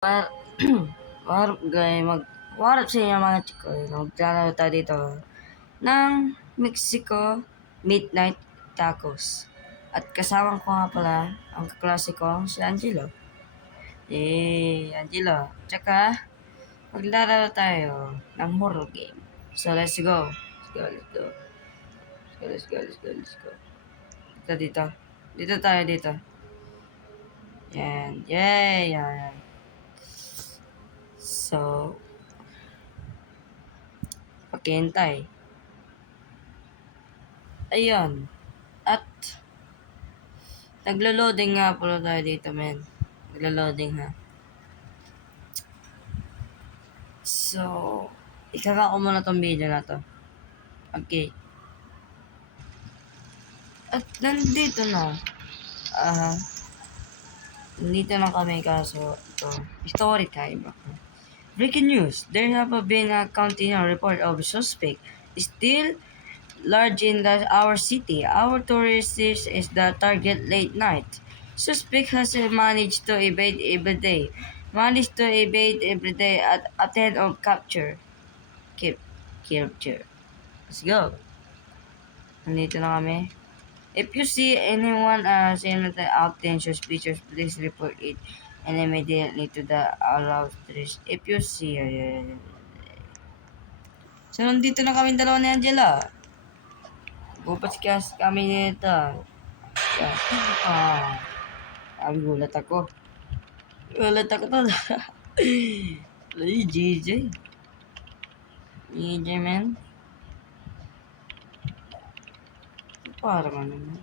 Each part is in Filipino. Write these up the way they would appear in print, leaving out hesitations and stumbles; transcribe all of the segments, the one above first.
War warap sa inyo mga chiko. Maglalaro tayo dito ng Mexico Midnight Tacos. At kasama ko nga pala ang kaklase ko, si Angelo. Angelo. Tsaka, maglalaro tayo ng horror game. So, let's go. Let's go. Let's go. Dito. Dito tayo dito. Yan. Yay! Yan. So, paghihintay. Ayun. At, naglo-loading nga pala tayo dito, men. Naglo-loading ha. So, ikaka ko muna tong video na to. Okay. At nandito na. Nandito na kami kaso ito. Story time. Breaking news. There have been a continual report of suspect still large in our city. Our tourist is the target late night. Suspect has managed to evade every day. At attend of capture. Capture. Let's go. Nandito na kami. If you see anyone seen out suspicious, please report it and immediately to the authorities. If you see, So, nandito na kami dalawa ni Angela. Bupas kami nito. Gulat ako. Gulat ako to. Ay, GJ. GJ, man. Parang ano man.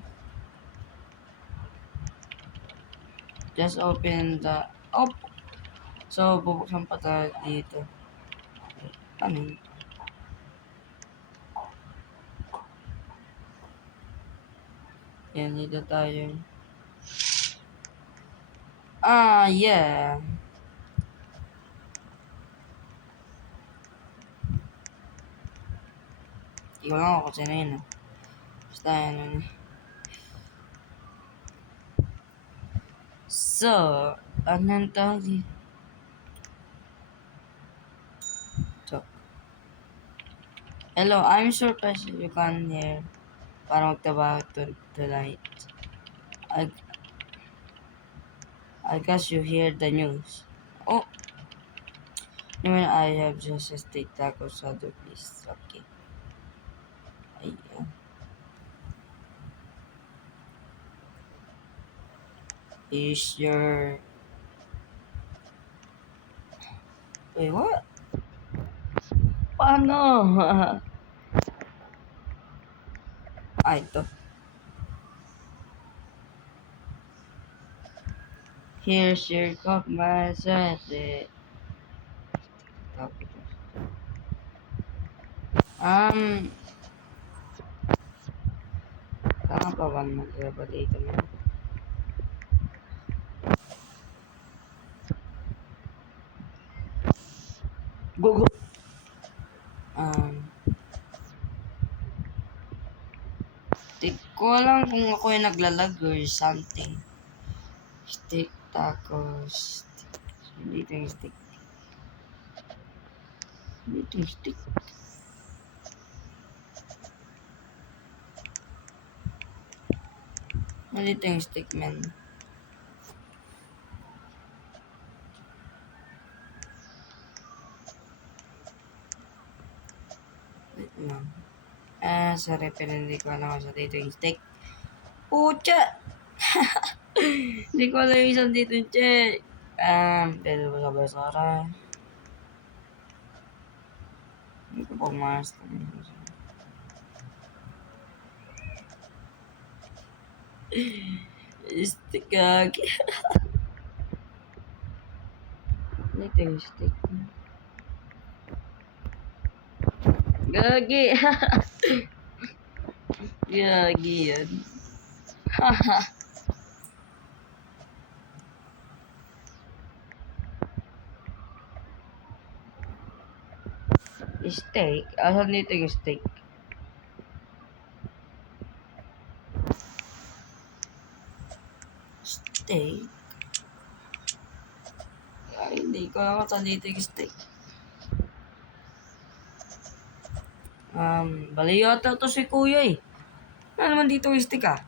Just open the... Oh! So, bubuksan pa tayo dito. Ano yun? Yan, dito tayo. Yeah. Hindi ko lang ako kasi na yun. Basta yan. So, anong tawag dito? Hello, I'm surprised you can hear para magtrabaho tonight. I guess you hear the news. Oh, even I have just a steak taco salad, please. Okay. Ayan. Is your... Wait, what? Paano? Ito. Here's your cup, my son. Saan pa ba mag-rebalate mo? Go. Di ko alam kung ako yung naglalag or something. Steak tacos. Dito yung steak. Dito yung steak. Dito yung steak, man. Wait lang. Sorry, pero hindi ko alam sa dito yung steak. Pucha! Hindi ko alam yung isang dito yung check. Pero sa basara. Hindi ko pang maras. Steak gagi. Dito yung steak. Gagi. Gagi yan. Haha. Steak? Asan dito yung steak? Steak? Hindi ko alam kung saan dito yung steak. Bali yata to si kuya eh. Ano naman dito yung steak ah?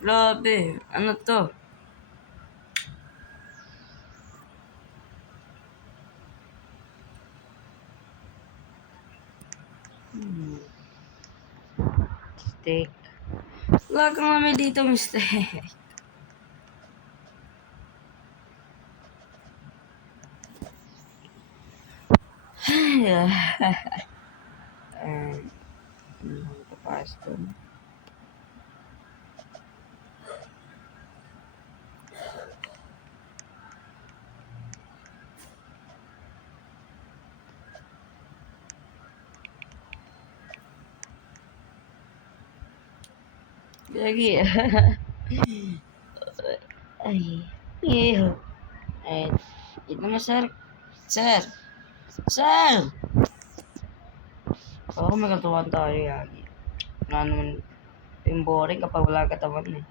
Grabe, ano to? Steak. Wala kang namin dito, mister. Papas to. Lagi. Ay. Iyo. Ay. Ito na, sir. Sir. Sir! Oo, may katuwan tayo, Yagi. Ano naman, yung boring kapag wala katawan eh.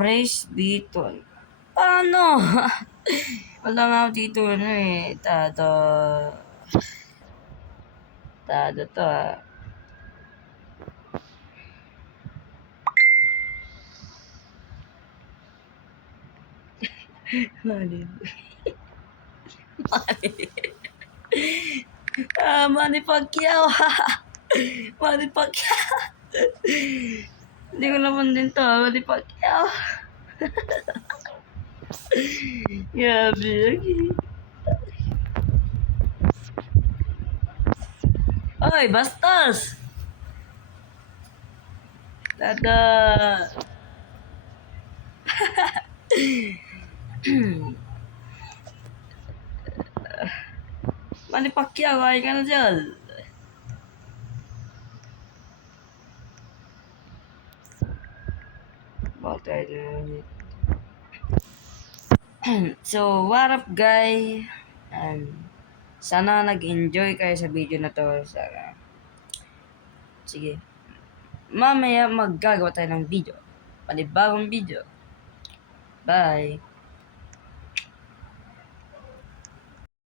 Praise be to. Paano? Wala nga ako dito ano eh. Tado to ah. Mali. Manny Pacquiao. Manny Pacquiao. Hindi ko naman din to. Manny Pacquiao. Grabe lagi. Oy, bastos! Tada! Manny Pacquiao, ay ka na dyan. Bakit tayo din? So, what up guys? Sana nag-enjoy kayo sa video na to. Sige. Mamaya maggagawa tayo ng video. Panibagong video. Bye!